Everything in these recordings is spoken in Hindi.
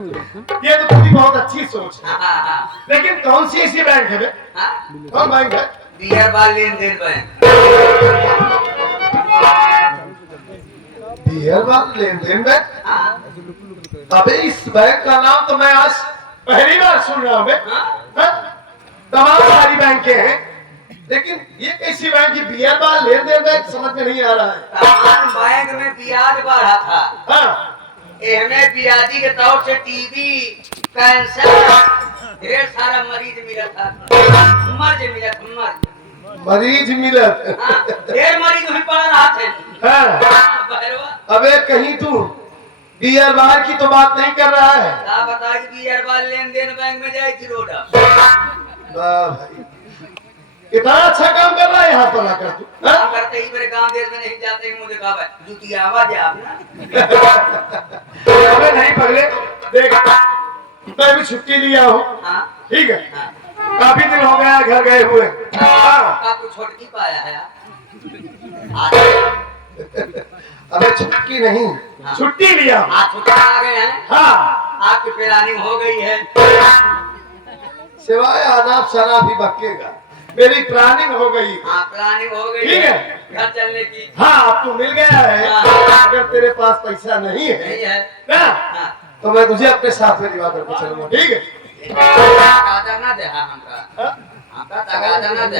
ये तो तुम्हारी बहुत अच्छी सोच है। लेकिन कौन सी ऐसी बैंक है बे? कौन बैंक है? बिहार लेन देन बैंक। बिहार लेन देन बैंक? अबे इस बैंक का नाम तो मैं आज पहली बार सुन रहा हूँ बे। तमाम सारी बैंकें हैं, लेकिन ये कैसी बैंक है बिहार लेन देन बैंक? समझ में नहीं आ रहा है। बैंक में ब्याज बढ़ा था। हाँ, हमें ब्याजी के तौर से टीबी, कैंसर, ढेर सारा मरीज मिला था। मरीज मिलत। ढेर मरीज वहीं पड़ रहा थे। हाँ। अबे कहीं तू बियर बार की तो बात नहीं कर रहा है? क्या बता कि बियर बार लेन देन बैंक में जाए थी रोड। भाई कितना अच्छा काम कर रहा है यहाँ पर आकर तू। काम करते ही मेरे गांव देश में नहीं जाते मुझे कहा जूती आवाज आप ना। अबे नहीं पहले देख, मैं भी छुट्टी लिया हूँ। ठीक है, काफी दिन हो गया घर गए हुए। आपको छुट्टी पाया है? अबे छुट्टी नहीं, छुट्टी लिया। आप छुट्टी आ गए हैं? हाँ, आपकी प्लानिंग हो गई है? सिवाय अनाप शराब ही बकेगा। मेरी प्लानिंग हो गई। हाँ, प्लानिंग हो गई ठीक है घर चलने की। हाँ, अब तू मिल गया है। अगर तेरे पास पैसा नहीं है ना, तो मैं तुझे अपने साथ में दिवा करके चलूंगा। ठीक है, तगादा ना दे हमका, हमका तगादा ना दे।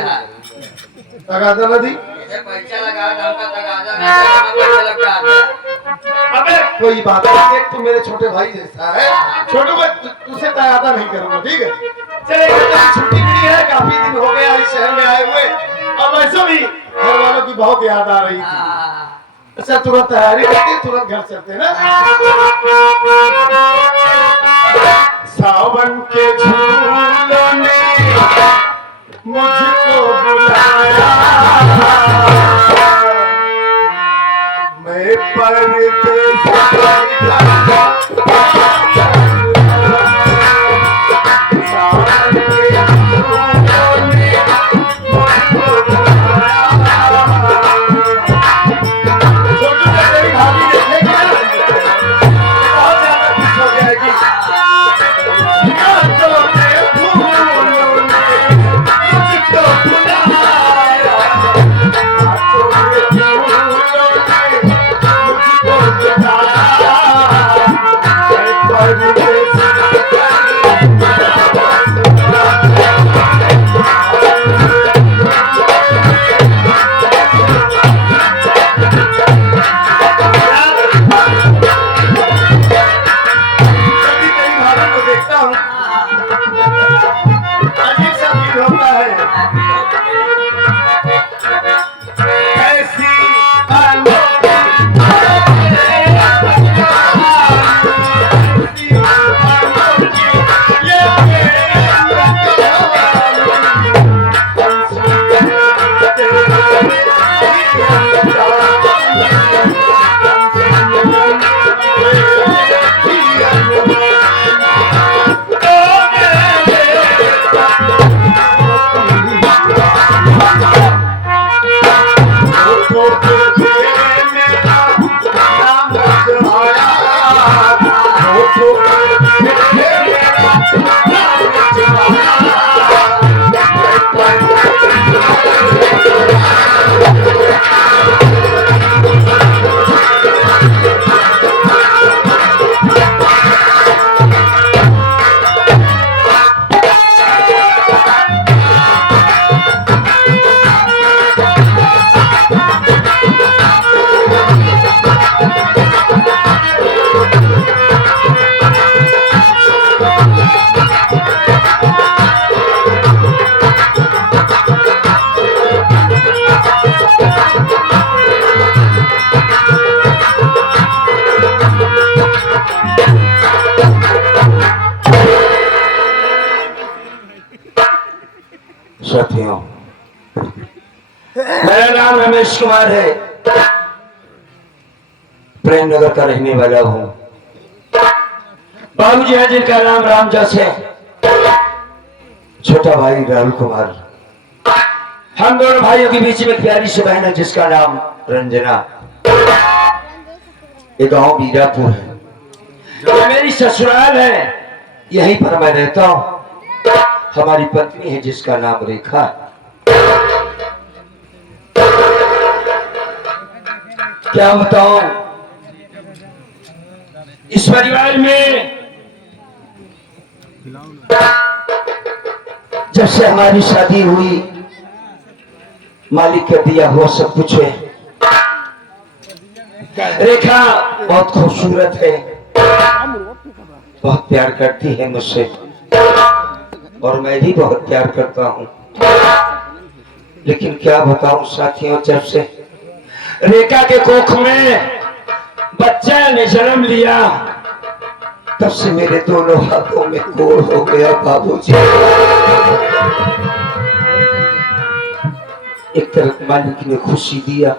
तगादा ना दी? पैसा लगा हमका तगादा ना दे, पैसा लग जाता। अबे कोई बात नहीं, देख तू मेरे छोटे भाई जैसा है, छोटू मैं तुझसे तगादा नहीं करूंगा। ठीक है, चले छुट्टी मिली है, काफी दिन हो गया इस शहर में आए हुए, और वैसे भी घर वालों की बहुत याद आ रही थी। अच्छा तुरंत तैयारी करते, तुरंत घर चलते ना। सावन के झूलों ने मुझको बुलाया, मैं परदेस साथियों, मेरा नाम रमेश कुमार है, प्रेम नगर का रहने वाला हूँ। बाबूजी है जिनका नाम रामदास है, छोटा भाई राहुल कुमार। हम दोनों भाइयों के बीच में एक प्यारी सी बहन है जिसका नाम रंजना। ये गांव बीरापुर है। ये मेरी ससुराल है, यहीं पर मैं रहता हूँ। हमारी पत्नी है जिसका नाम रेखा। क्या बताऊं, इस परिवार में जब से हमारी शादी हुई, मालिक का दिया हुआ सब कुछ है। रेखा बहुत खूबसूरत है, बहुत प्यार करती है मुझसे और मैं भी बहुत प्यार करता हूँ। लेकिन क्या बताऊं साथियों, जब से रेखा के कोख में बच्चा ने जन्म लिया, तब से मेरे दोनों हाथों में कोड़ हो गया बाबूजी। एक तरफ मालिक ने खुशी दिया,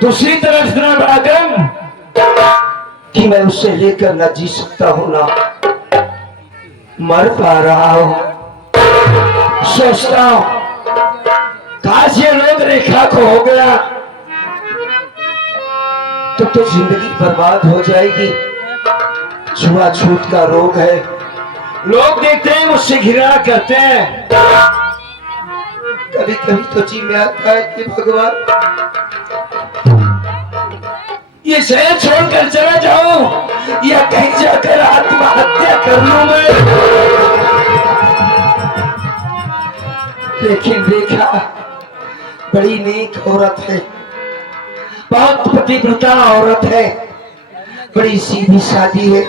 दूसरी तरफ इतना बड़ा गम कि मैं उसे लेकर न जी सकता हूं, ना मर पा रहा हूं। सोचता हूं काश ये लोग रेखा को हो गया तो जिंदगी बर्बाद हो जाएगी। छुआछूत का रोग है, लोग देखते हैं मुझसे घृणा करते हैं। कभी कभी तो जी में आता है कि भगवान ये शहर छोड़कर चला जाऊं या कहीं जाकर आत्महत्या कर लूं मैं। लेकिन रेखा बड़ी नेक औरत है, बहुत पतिव्रता औरत है, बड़ी सीधी सादी है।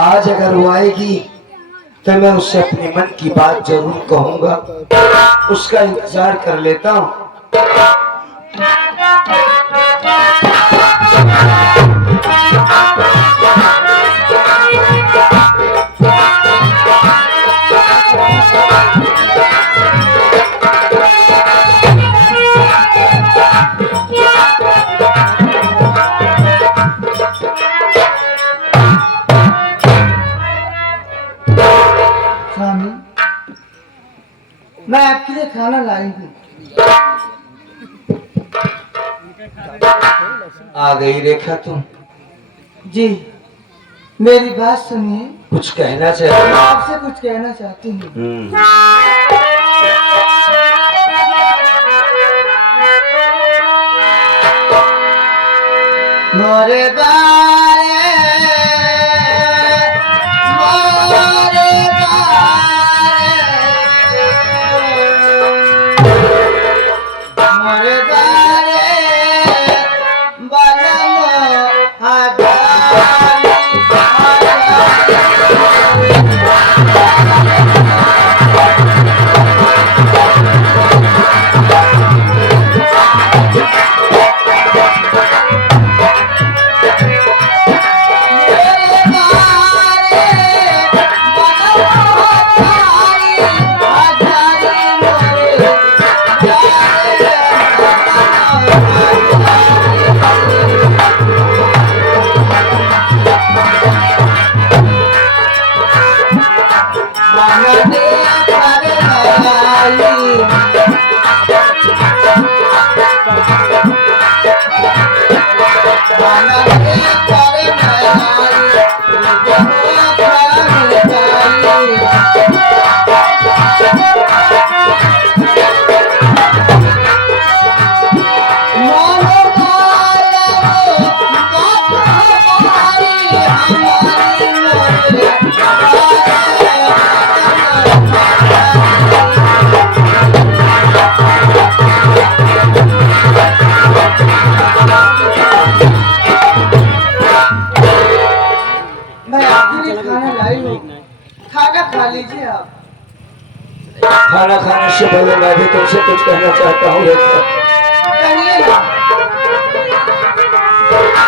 आज अगर वो आएगी तो मैं उससे अपने मन की बात जरूर कहूंगा, उसका इंतजार कर लेता हूं। स्वामी, मैं आपके लिए खाना लाई हूँ। आ गई रेखा तुम? जी, मेरी बात सुनिए। कुछ कहना मैं चाहती? आपसे कुछ कहना चाहती हूँ। मोरे बारे, मोरे मोरे बारे, बलम हजारी खाना खा लीजिए आप। खाना खाने से पहले मैं भी तुमसे कुछ कहना चाहता हूँ रेखा। कहिए ना।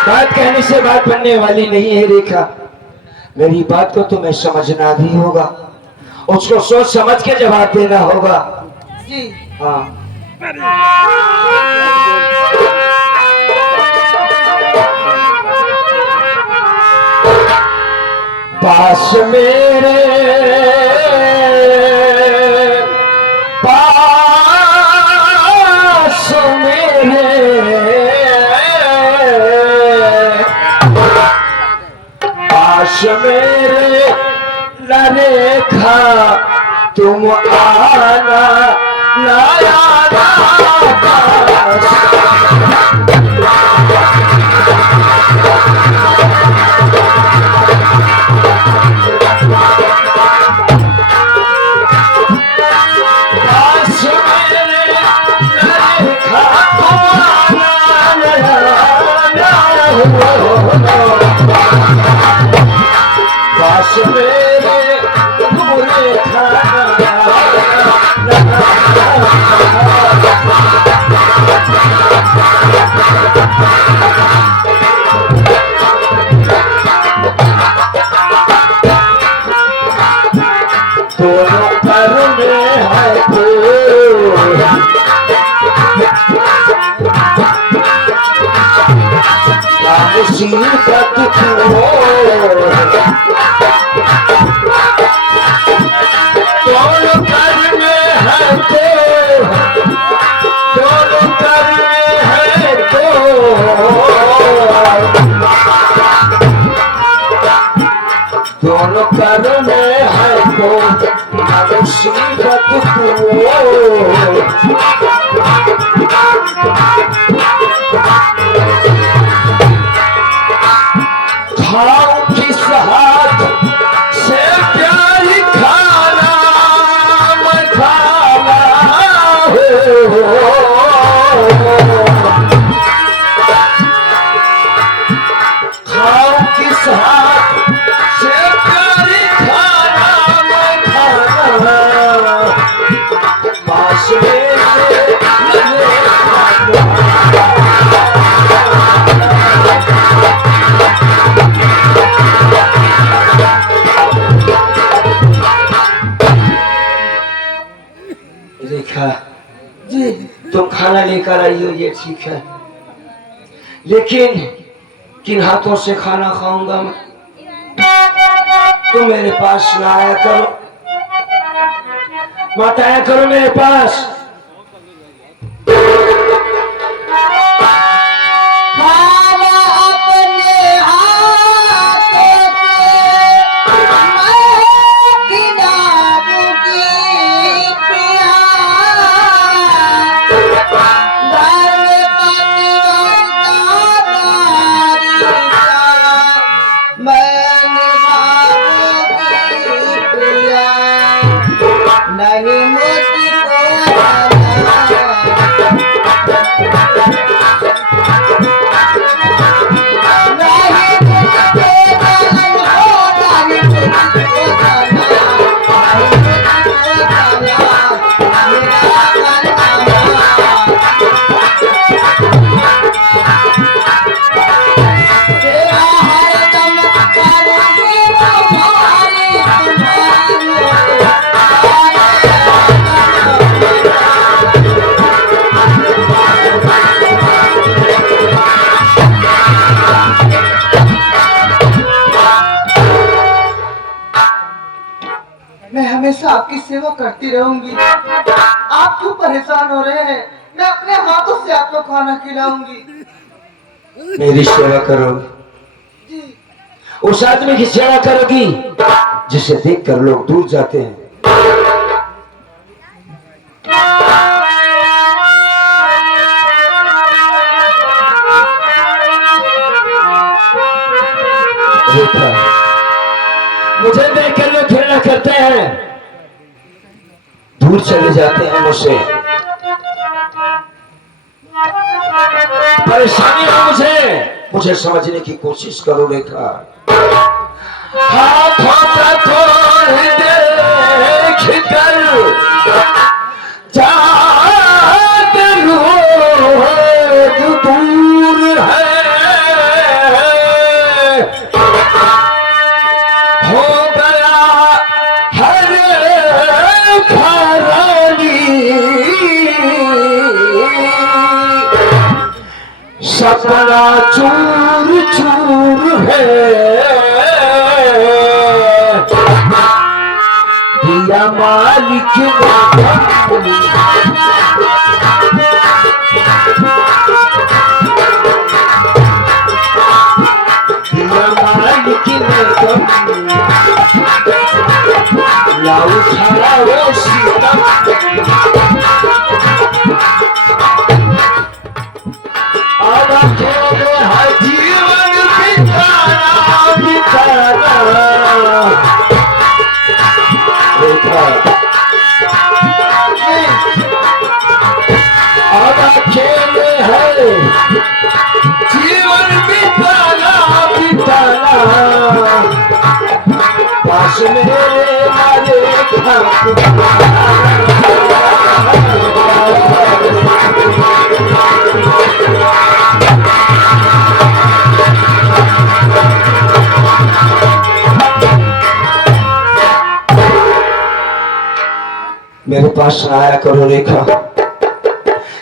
बात कहने से बात बनने वाली नहीं है रेखा, मेरी बात को तुम्हें समझना भी होगा, उसको सोच समझ के जवाब देना होगा। जी। हाँ, पास मेरे, पास मेरे, न रेखा तुम आना लाया पास मेरे घूरे दोनों पर में है मुसीबत दोनों कर में है दोनों कर में है दोनों कर में है मुसीबत खाओ किस हाथ से प्यारी खाना मैं खाना खाओ किस हाथ से प्यारी खाना मैं खाना पास रेखा जी तुम खाना लेकर आई हो ये ठीक है, लेकिन किन हाथों से खाना खाऊंगा मैं? तुम मेरे पास ना आया करो, मत आया करो मेरे पास। खाना अपने हाथों से मैं खिलाऊंगी पिया, घर में पतिवार का मैं निभाऊंगी पिया, नहीं मुझको मैं हमेशा आपकी सेवा करती रहूंगी। आप क्यों परेशान हो रहे हैं? मैं अपने हाथों से आपको खाना खिलाऊंगी। मेरी सेवा करोगी, उस आदमी की सेवा करोगी जिसे देखकर लोग दूर जाते हैं। रेखा, मुझे देखकर लोग घृणा करते हैं, दूर चले जाते हैं मुझसे, परेशानी है मुझे समझने की कोशिश करो रेखा। हाथों का थोड़ी देख कर जाते लोग दूर है, हो गया हर घरानी सपना चूर चूर है, दिया मालिक दिया मालिक ने लाऊ खाना वो सीतम अब अकेले है जीवन बिताना बिताना देखा अब अकेले है जीवन बिताना बिताना पास मेरे मारे मेरे पास आया करो रेखा,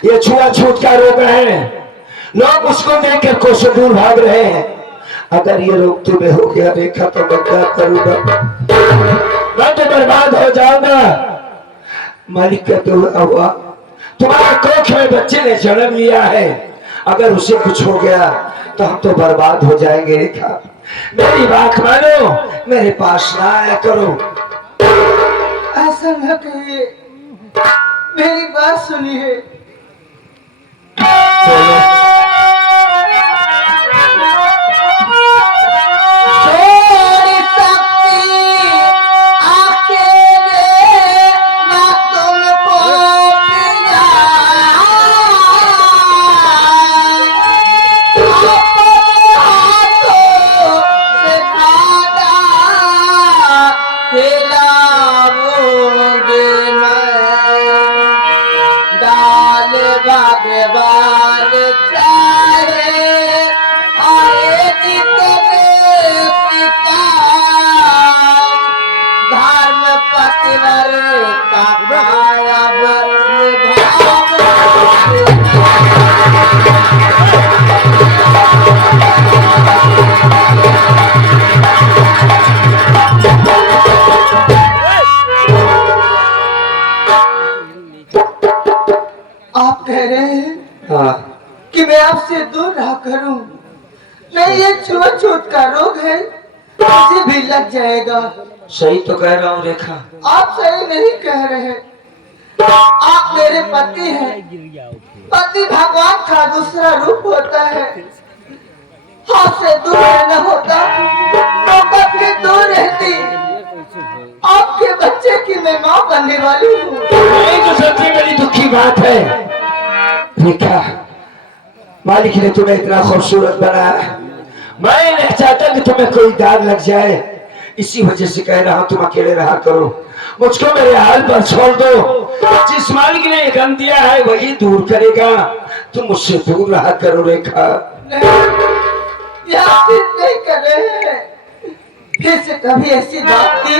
ये छुआछूत का रोग है, लोग उसको देखकर कोसों दूर भाग रहे हैं। अगर ये रोग तुम्हें हो गया रेखा तो मैं क्या करूंगा, मैं तो बर्बाद हो जाऊंगा। मालिक कहते हुआ तुम्हारे कोख में बच्चे ने जन्म लिया है, अगर उसे कुछ हो गया तो हम तो बर्बाद हो जाएंगे रेखा। मेरी बात मानो, मेरे पास ना आया करो। ऐसा न कहिए, मेरी बात सुनिए। आप कह रहे हैं हाँ कि मैं आपसे दूर रहा करूं, नहीं ये छुआछूत का रोग है, मुझे भी लग जाएगा। सही तो कह रहा हूँ रेखा। आप सही नहीं कह रहे, आप मेरे पति हैं। पति भगवान का दूसरा रूप होता है, आपसे दूर रहना होता तो कब के दूर रहती। आपके बच्चे की मैं माँ बनने वाली हूँ। यही तो सबसे बड़ी दुखी बात है रेखा। मालिक ने तुम्हें इतना खूबसूरत बनाया, मैं नहीं चाहता कि तुम्हें कोई दाग लग जाए, इसी वजह से कह रहा हूँ तुम अकेले रहा करो, मुझको मेरे हाल पर छोड़ दो। जिस मालिक ने गम दिया है वही दूर करेगा, तुम मुझसे दूर रहा करो रेखा। नहीं, आप सिर्फ नहीं कर रहे हैं। फिर से कभी ऐसी बात की